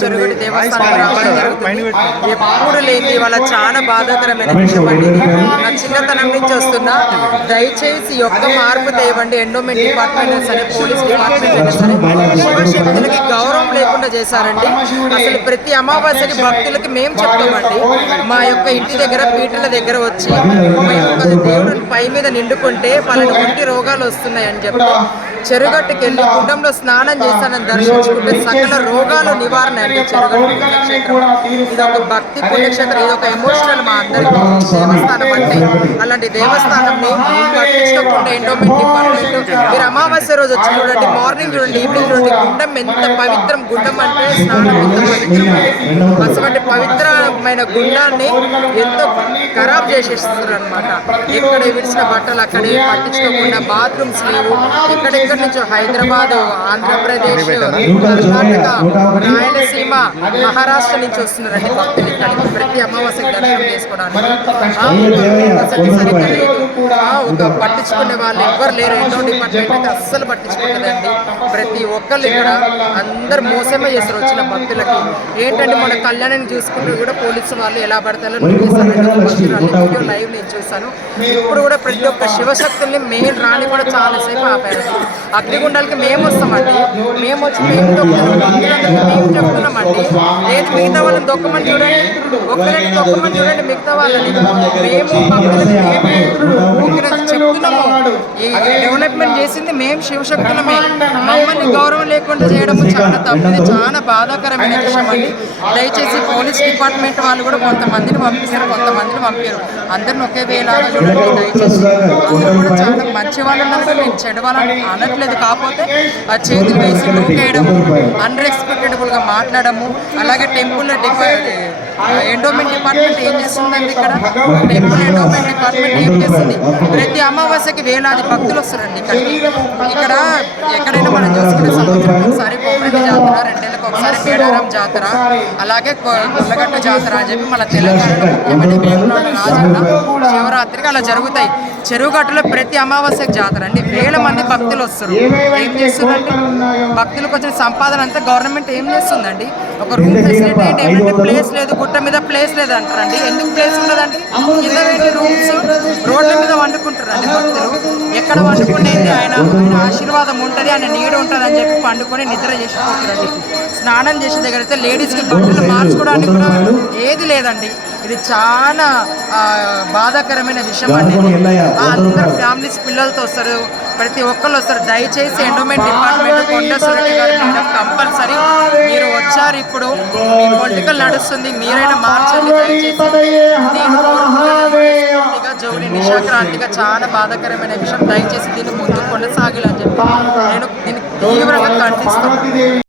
చెరుగడి దేవస్థానం రావడం జరుగుతుంది. ఎప్పుడు లేని వాళ్ళ చాలా బాధాకరమైన విషయం అండి. నా చిన్నతనం నుంచి వస్తున్నా, దయచేసి ఒక్క మార్పు తేవండి. ఎండోమెంట్ డిపార్ట్మెంట్ అయినా సరే, పోలీస్ డిపార్ట్మెంట్ అయినా సరే, శివశక్తులకి గౌరవం లేకుండా చేశారండి. అసలు ప్రతి అమావాస్యకి భక్తులకి మేము చెప్తామండి, మా యొక్క ఇంటి దగ్గర పీటల దగ్గర వచ్చి దేవుడు పై మీద నిండుకుంటే వాళ్ళని ఒంటి రోగాలు వస్తున్నాయని చెప్పి చెరుగట్టుకి వెళ్ళి గుండంలో స్నానం చేశానని దర్శించుకుంటే సకల రోగాలు నివారణ అంటే చెరుగట్టు పుణ్యక్షేత్రం. ఇది ఒక భక్తి పుణ్యక్షేత్రం, ఇది ఒక ఎమోషనల్ మా అందరికీ దేవస్థానం అంటే. అలాంటి దేవస్థానంని పట్టించుకోకుండా ఎండోమెంట్ డిపార్ట్మెంట్ మీరు అమావాస్య రోజు వచ్చి చూడండి, మార్నింగ్ చూడండి, ఈవినింగ్ చూడండి, గుండం ఎంత పవిత్రం. గుండం అంటే స్నానం ఎంత పవిత్రం. అటువంటి పవిత్రమైన గుండాన్ని ఎంతో ఖరాబ్ చేసేస్తున్నారు అనమాట. ఎక్కడ విడిచిన బట్టలు అక్కడే పట్టించుకోకుండా, బాత్రూమ్స్ లేవు. ఎక్కడెక్కడి నుంచో హైదరాబాద్, ఆంధ్రప్రదేశ్, కర్ణాటక, రాయలసీమ, మహారాష్ట్ర నుంచి వస్తున్నారండి భక్తులు ఇక్కడికి ప్రతి అమావాస్యకి దర్శనం చేసుకోవడానికి. సరిగ్గా లేదు, ఒక పట్టించుకునే వాళ్ళు ఎవ్వరు లేరు. ఎన్నో డిపార్ట్మెంట్ అయితే అస్సలు పట్టించుకుంటుందండి. ప్రతి ఒక్కళ్ళు ఇక్కడ అందరు మోసమే చేస్తారు వచ్చిన భక్తులకి. ఏంటంటే మన కళ్యాణాన్ని చూసుకుంటూ కూడా పోలీసు వాళ్ళు ఎలా పడతారో వీడియో లైవ్ నేను చూసాను. ఇప్పుడు కూడా ప్రతి ఒక్క శివశక్తుల్ని మెయిన్ రాని కూడా చాలాసేపు ఆపారు. అగ్నిగుండాలకి మేము వస్తామండి, మేము వచ్చి మేము చెప్తున్నామండి. లేదు మిగతా వాళ్ళని దొక్కమని చూడండి, ఒక్కరిని దొక్కమని చూడండి మిగతా వాళ్ళని. మేము చెప్తున్నాము, ఈ డెవలప్మెంట్ చేసింది మేము శివశక్తులమే. మమ్మల్ని గౌరవం లేకుండా చేయడం చాలా తప్పు, చాలా బాధాకరమైన విషయం అండి. దయచేసి పోలీస్ డిపార్ట్మెంట్ వాళ్ళు కూడా కొంతమందిని పంపిస్తారు, కొంతమందిని పంపారు. అందరిని ఒకే వేలాగా చూడండి దయచేసి. అందరూ కూడా చాలా మంచి వాళ్ళు ఉన్నారు, నేను చెడు వాళ్ళని అనట్లేదు. కాకపోతే ఆ చేతులు వేసి లూకేయడం, అన్రెస్పెక్టబుల్గా మాట్లాడము. అలాగే టెంపుల్ ఎండోమెంట్ డిపార్ట్మెంట్ ఏం చేస్తుందండి ఇక్కడ? టెంపుల్ ఎండోమెంట్ డిపార్ట్మెంట్ ఏం చేస్తుంది? ప్రతి అమావాస్యకి వేలాది భక్తులు వస్తారండి ఇక్కడికి. ఇక్కడ ఎక్కడైనా మనం చూసుకునే సంవత్సరం ఒకసారి కొమ్మరెడ్డి జాతర, 2 ఏళ్ళకి ఒకసారి మేడారం జాతర, అలాగే గుల్లగట్ట జాతర అని చెప్పి మన తెలంగాణలో ముఖ్యమైన వేములవాడ రాజన్న శివరాత్రికి అలా జరుగుతాయి. చెరువుగట్టులో ప్రతి అమావాస్యకి జాతర అండి. వేల మంది భక్తులు వస్తారు. ఏం చేస్తుందండి? భక్తులకు వచ్చిన సంపాదన అంతా గవర్నమెంట్ ఏం చేస్తుందండి? ఒక రూమ్ ఫెసిలిటీ ఏంటి? ఏమంటే ప్లేస్ లేదు, గుట్ట మీద ప్లేస్ లేదు అంటారండి. ఎందుకు ప్లేస్ ఉండదండి? కింద పెట్టి రూమ్స్, రోడ్ల మీద వండుకుంటారండి భక్తులు. ఎక్కడ వండుకునేది ఆయన ఆశీర్వాదం ఉంటుంది, ఆయన నీడ ఉంటుంది అని చెప్పి పండుకొని నిద్ర చేసిపోతారండి. స్నానం చేసే దగ్గర అయితే లేడీస్కి బట్టలు మార్చుకోవడానికి కూడా ఏది లేదండి. ఇది చాలా బాధాకరమైన విషయం అండి. అందరు ఫ్యామిలీస్ పిల్లలతో వస్తారు, ప్రతి ఒక్కళ్ళు వస్తారు. దయచేసి ఎండోమెంట్ డిపార్ట్మెంట్ కొండ సురేఖ గారు మేడం కంపల్సరీ మీరు వచ్చారు, ఇప్పుడు మీ పొలిటికల్ నడుస్తుంది, మీరైనా మార్చండి దయచేసి. నేను జౌలి నిశాక్రాంతిగా చాలా బాధాకరమైన విషయం. దయచేసి దీన్ని ముందు కొనసాగాలని చెప్పి నేను దీన్ని తీవ్రంగా ఖండిస్తున్నాను.